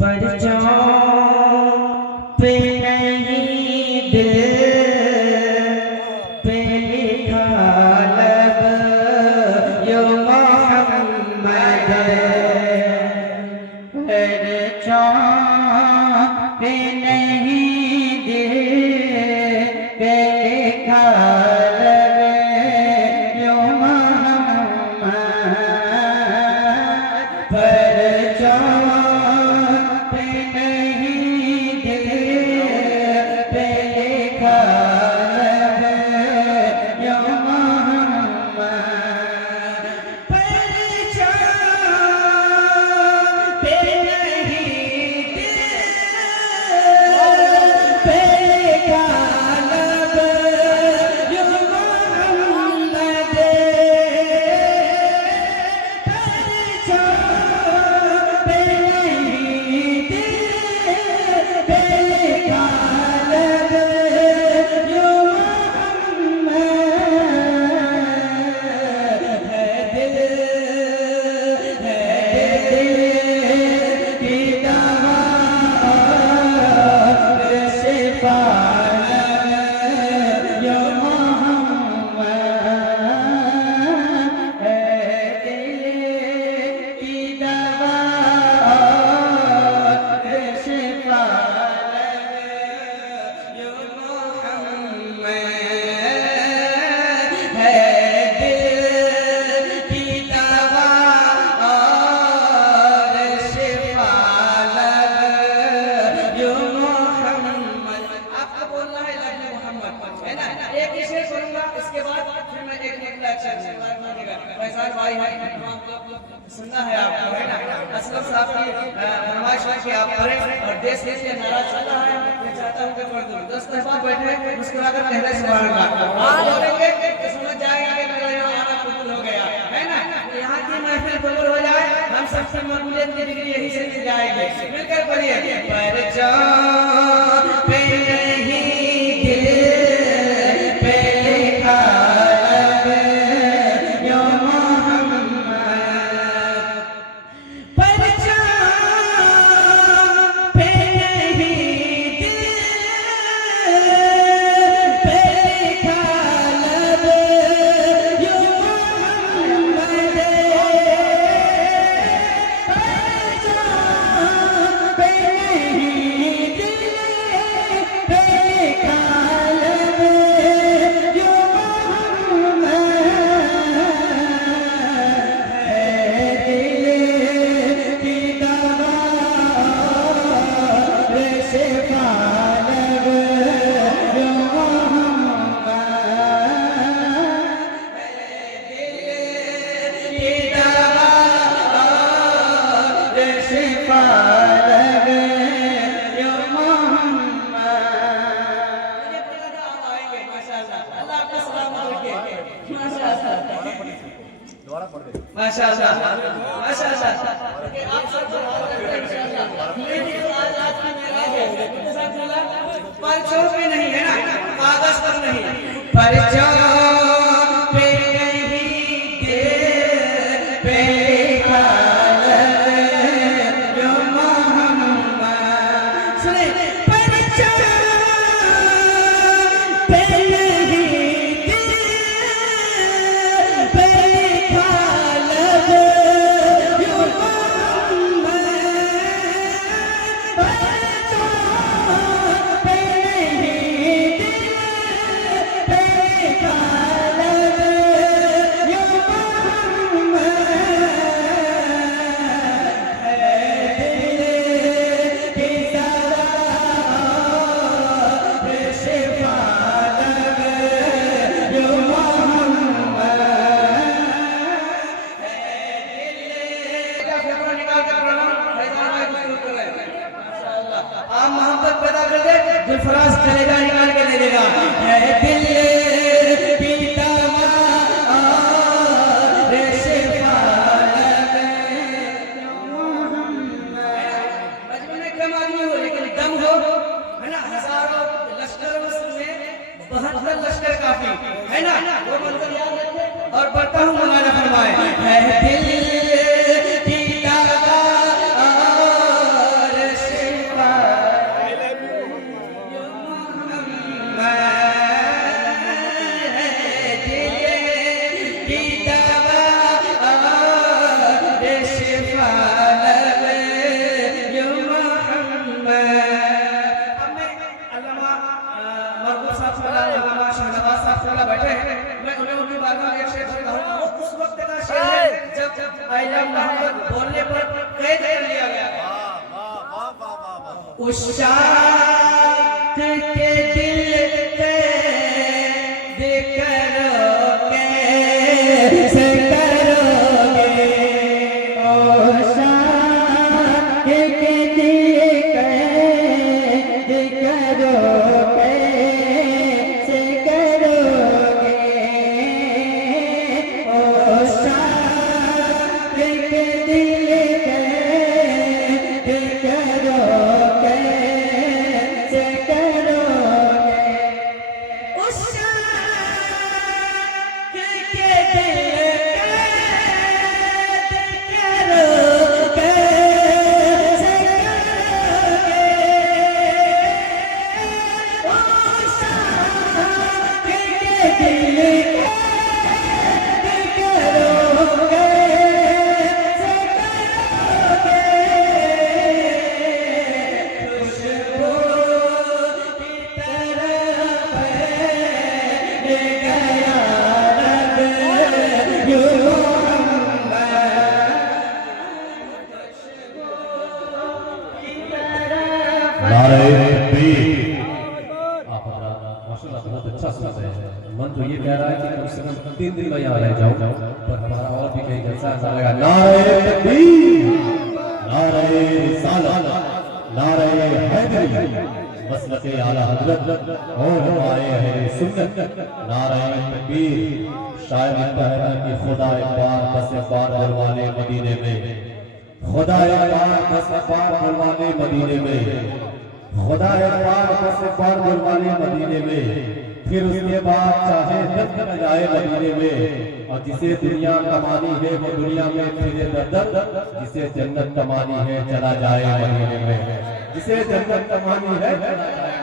परचों पे नहीं दिल पे लिखा लब यो मोहम्मद। परचों पे नहीं दिल पे लिखा लब यो मोहम्मद। परचों पे नहीं दिल पे लिखा लब यो मोहम्मद। परचों पे नहीं दिल पे लिखा लब यो मोहम्मद। परचों पे नहीं दिल पे लिखा लब यो मोहम्मद। है दिल की दवा और शिफा लब यो मोहम्मद। है दिल की दवा और शिफा लब यो मोहम्मद। है दिल की दवा और शिफा लब यो मोहम्मद। आपको बोलना है लब मोहम्मद, है ना? एक ही शेर बोलूंगा, इसके बाद फिर मैं एक अक्षर से मांगेगा। फैजान भाई है, सुनना है आपको, है ना? असलम साहब की फरमाइश है कि आप पढ़ें और देश के लिए नारा चलता है, मैं चाहता हूं कि पढ़ दूं। दोस्त साहब बैठे मुस्कुराकर कहना सुभान अल्लाह। आप बोलेंगे तो समझ जाएंगे कि मेरा यहाँ आना कबूल हो गया, है ना? यहाँ की महफिल कबूल हो जाए, हम सबसे मकबूलियत की डिग्री यही से मिल जाएगी। मिलकर पढ़िए। परचों पे नहीं दिल पे लिखा लब यो मोहम्मद। परचों पे नहीं दिल पे लिखा लब यो मोहम्मद। परचों पे नहीं दिल पे लिखा लब यो मोहम्मद। है दिल की दवा और शिफा लब यो मोहम्मद। है दिल की दवा और शिफा लब यो मोहम्मद। माशाअल्लाह, अल्लाह आपको सलामत रखे। माशाअल्लाह, माशाअल्लाह, माशाअल्लाह। देखिए आप सब जो हाथ रखते हैं इंशाअल्लाह, लेकिन आज की मेरा है किसके साथ चला? परचों पे नहीं, है ना? कागज पर नहीं। परचों पे नहीं दिल पे लिखा लब यो मोहम्मद। सुने, परचों पे नहीं दिल पे लिखा लब यो मोहम्मद। परचों पे नहीं दिल पे लिखा लब यो मोहम्मद। है दिल की दवा और शिफा लब यो मोहम्मद। है दिल का फेफड़ा निकाल के पढ़ो। फैजान भाई को शुरू कर रहे हैं। माशाअल्लाह, आप मोहब्बत पैदा कर दे, दिलफराज कलेजा निकाल के दे देगा। है दिल की दवा और शिफा लब यो मोहम्मद। मजबूर में कम आदमी हो लेकिन दम हो, है ना? हजारों लश्करों में 72 लश्कर काफी, है ना? वो मंत्र याद रखें और पढ़ता हूँ मौलाना फरमाए। है दिल की दवा बोलने पर कैद कर लिया गया। उस शाख के दिल कैद करोगे कैसे करोगे, ओ शाख के दिल कैद करोगे कैसे करोगे, ओ शाख के दिल कैद करोगे कैसे करोगे। उस शाख के दिल कैद करोगे कैसे करोगे, ओ शाख के दिल कैद करोगे कैसे करोगे। खुशबू की तरफ ले गया रब यूं नारे तकबीर। आप माशाल्लाह बहुत अच्छा सुन रहे हैं। मन तो ये कह रहा है कि कम से कम 3 दिन में यहाँ रह जाऊं, पर हमारा और भी कहीं जलसा ऐसा लगा। नारे तकबीर, नारे रिसालत, नारे हैदरी, मसलके आला हजरत और हमारे अहले सुन्नत। नारे तकबीर। शायर लिखता है ना कि खुदा एक बार बस एक बार बुलवाने मदीने में, खुदा एक बार बस एक बार बुलवाने मदीने में, खुदा एक बार बस एक बार बुलवाने मदीने में, फिर उसके बाद चाहे जब न जाए मदीने में। और जिसे दुनिया कमानी है वो दुनिया में फिरे दर दर, जिसे जन्नत कमानी है चला जाए मदीने में, जिसे जन्नत कमानी है चला जाए।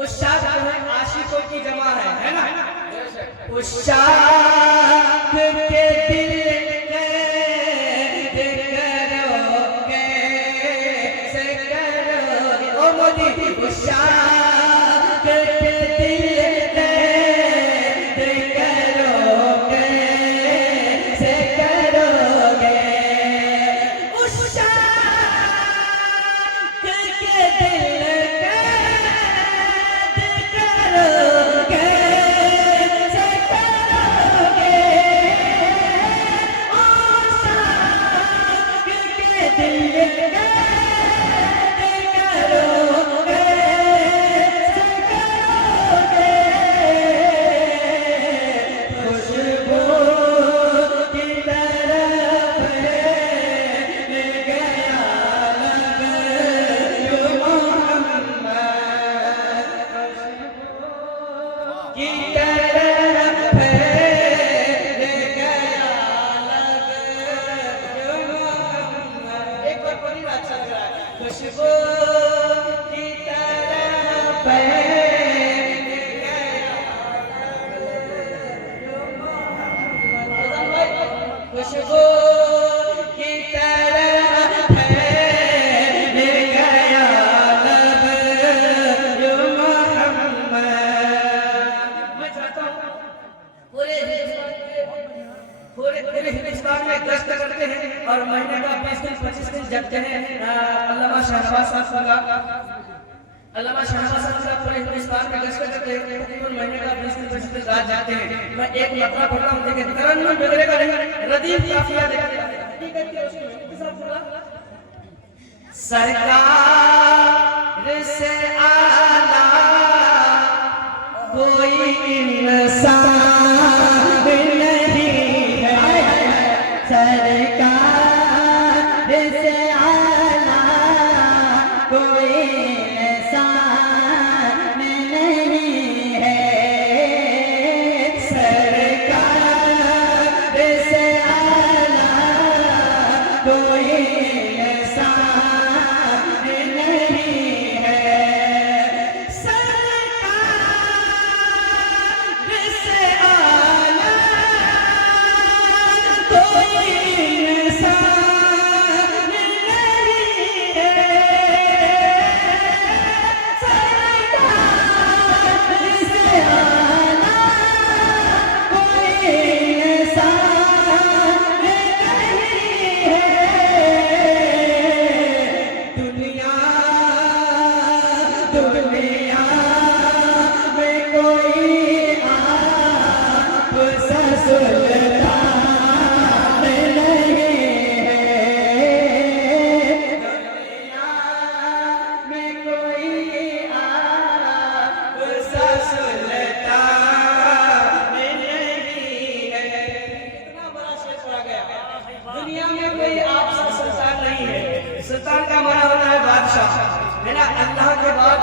उस शाख जो है आशिकों की जमा है ना। उस शाख के दिल कैद करोगे कैसे करोगे, ओ मोदी उस शाख के दिल कैद करोगे कैसे करोगे, उस शाख के दिल कैद करोगे कैसे करोगे, ओ शाख के दिल कैद करोगे कैसे करोगे। खुशबू की तरफ ले गया लब यूं मोहम्मद, की तरफ ले गया लब यूं मोहम्मद। एक बार पढ़िए ना, अच्छा लग रहा है। खुशबू की तरफ ले गया खुशबू की तरफ ले गया लब यूं मोहम्मद। मैं चाहता हूँ पूरे हिंदुस्तान में गश्त करते हैं और महीने का 20 दिन 25 दिन जगते हैं। अल्लामा शहबाज साहब का पूरे हिंदुस्तान में गश्त करते हैं, तकरीबन महीने का 20 दिन 25 दिन रात जाते हैं। मैं एक मसला पढ़ रहा हूँ, देखिए तरन्नुम बिगड़ेगा नहीं, रदीफ काफिया देखिए। सरकार से आला कोई इंसान नहीं है, सरकार से आला कोई इंसान नहीं है, सरकार से आला कोई इंसान नहीं है, सरकार से आला कोई इंसान नहीं है, सरकार से आला कोई इंसान नहीं दुनिया में कोई आपसा सुल्तान नहीं है। सुल्तान का माना होता है बादशाह, है ना। अल्लाह के बाद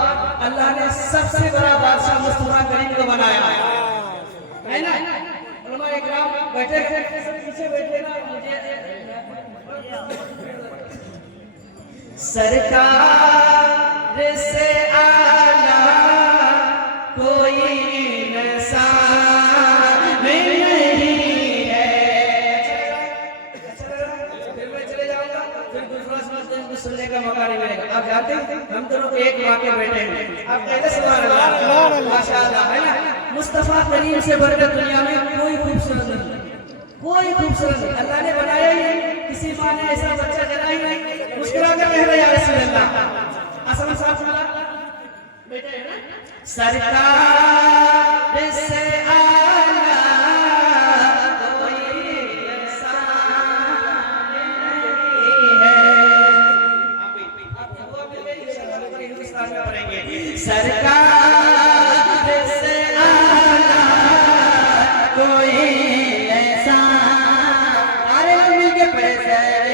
अल्लाह ने सबसे बड़ा बादशाह मुस्तफा करीम को बनाया है ना। उलमा इकराम बैठे हैं, पीछे बैठे ना, मुझे सरकार से आला कोई इंसान नहीं है। फिर मैं चले जाऊंगा, फिर दूसरा समझ सुनने का मौका नहीं मिलेगा। आप जानते हैं हम दोनों एक माँ के बेटे हैं। आप पहले सुभान अल्लाह माशाअल्लाह, है ना। मुस्तफा करीम से बढ़कर दुनिया में कोई खूबसूरत नहीं, कोई खूबसूरत नहीं। अल्लाह ने बनाया ही नहीं, किसी माँ ने ऐसा बच्चा जला ही नहीं। मुस्कुरा कर कह रहे या रसूल अल्लाह। असम साहब सुना बेटे है ना। सरकार से आला कोई इंसान नहीं है। हिंदुस्तान में पढ़ेंगे सरकार से आला कोई ऐसा। अरे मिलके पढ़े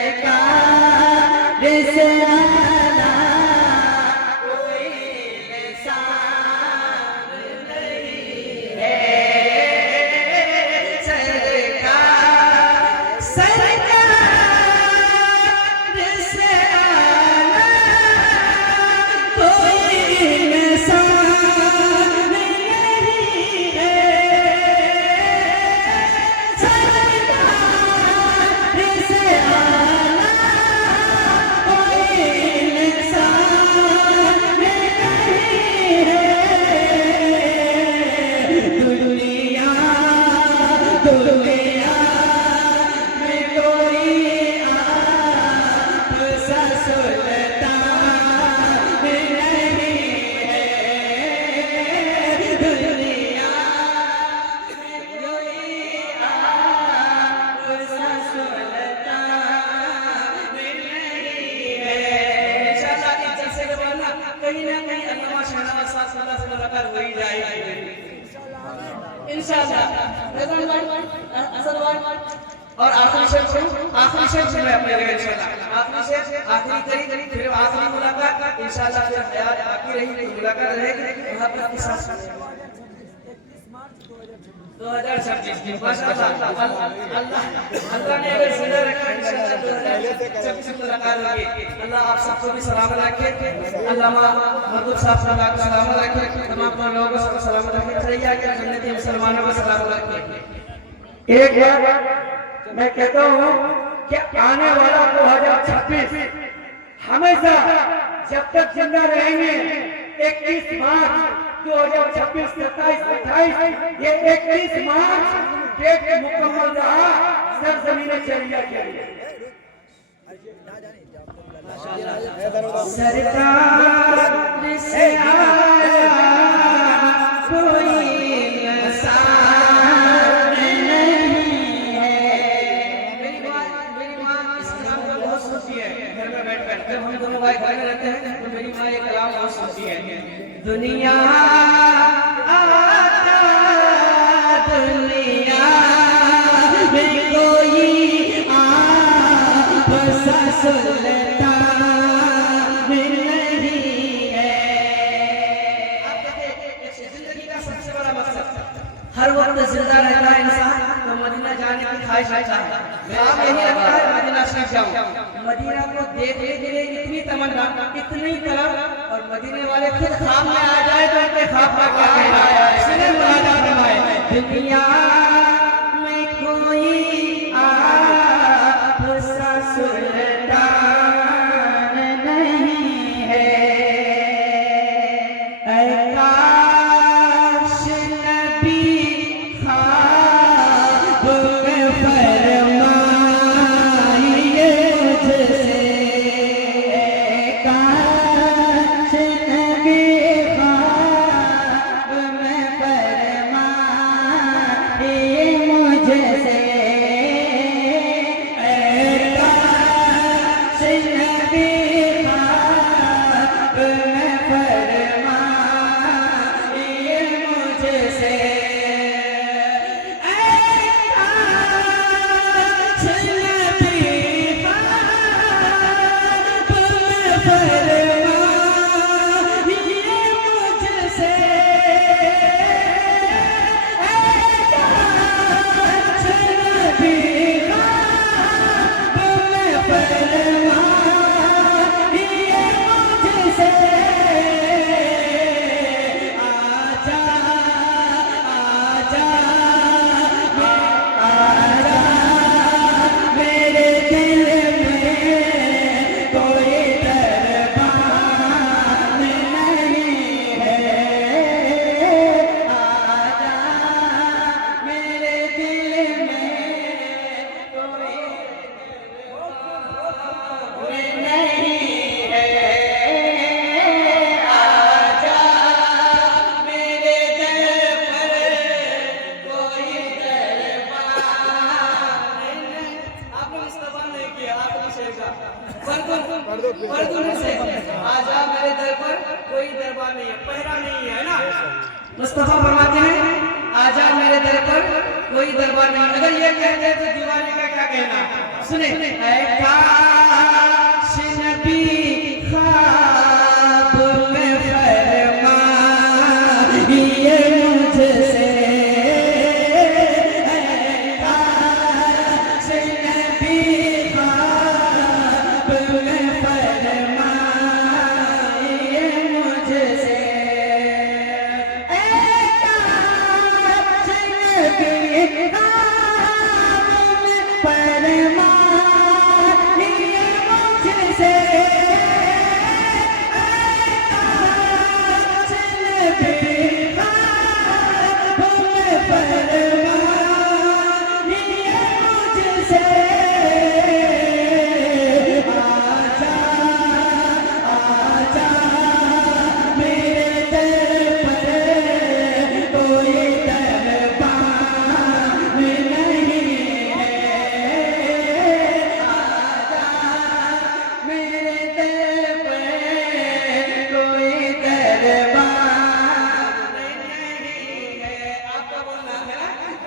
सरकार से आला कोई ऐसा नहीं है। सरकार सरकार से आला कोई इंसान नहीं है। सरकार से आला कोई इंसान नहीं है। दुनिया दुनिया में कोई आपसा सुल्तान नहीं है। दुनिया में कोई आपसा सुल्तान नहीं है। इंशाअल्लाह इस जलसे के बाद ना कहीं ना कहीं अल्लामा शहनाज साहब सल्लल्लाहु अलैहि वसल्लम से मुलाकात हो ही जाएगी इंशाअल्लाह। रज़ान भाई, असद भाई, और आखिरी शेर सुनो, आखिरी शेर सुनो अपने लिए इंशाअल्लाह। आखिरी शेर, आखिरी करी, फिर आखिरी मुलाकात इंशाअल्लाह। फिर हयात बाकी रही, मुलाकात रहेगी मोहब्बत के साथ। 2026 माशाअल्लाह, अल्लाह ने अगर जिंदा रखा इंशाअल्लाह 2026 में मुलाकात होगी। अल्लाह आप सबको भी सलामत रखे, अल्लामा महबूब साहब को सलामत रखे, तमाम लोगों को सलामत रखे, तैयार के जन्नती मुसलमानों को सलामत रखे। एक बार मैं कहता हूँ कि आने वाला 2026 हमेशा जब तक जिंदा रहेंगे 21 मार्च 2026, 27, 28 ये 21 मार्च डेट मुकम्मल रहा सरजमीन चरिया के लिए। सरकार से आया कोई इंसान नहीं है। मेरी माँ इस कलाम को बहुत सुनती है घर में बैठकर। जब हम दोनों भाई घर में रहते हैं तो मेरी माँ ये कलाम बहुत सुनती है। दुनिया आता दुनिया में कोई आपसा सुल्तान नहीं है। आप देखिए जिंदगी का सबसे बड़ा मकसद हर वक्त जिंदा रहता है इंसान तो मदीना जाने की ख्वाहिश रहता है। आप यही रखता है मदीना शरीफ जाऊं, मदीना को देखने के लिए इतनी तमन्ना, इतनी तलब, और मदीने वाले खुद ख्वाब में आ जाए तो उनके ख्वाब का क्या कहना है। इसलिए मुरादा फरमाए दुनिया में कोई आपसा सुल्तान नहीं है। काश नबी ख्वाब में फरमाइए मुझसे, काश नबी ख्वाब में फरमाइए परदुन से आजा मेरे दर पर कोई दरबार नहीं है, पहरा नहीं है ना। मुस्तफा फरमाते हैं आजा मेरे दर पर कोई दरबार नहीं। अगर ये कहते हैं तो दीवाने का क्या कहना? सुने, ऐ काश नबी ख्वाब में फरमाइए मुझसे, ऐ काश नबी ख्वाब में फरमाइए मुझसे, ऐ काश नबी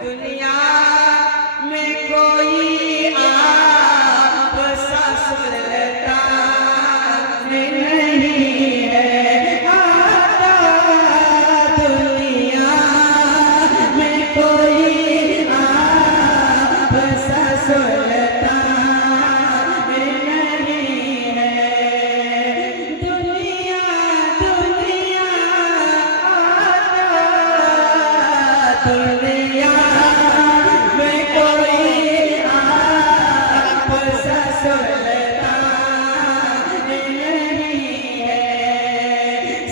दुनिया में कोई आप सा सुल्तान नहीं है। आका दुनिया में कोई आप सा सुल्तान नहीं है। दुनिया दुनिया आका दुनिया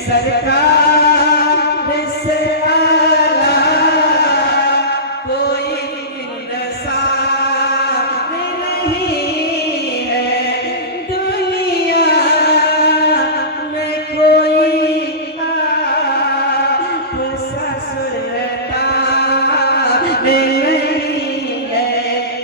सरकार से आला कोई इंसान नहीं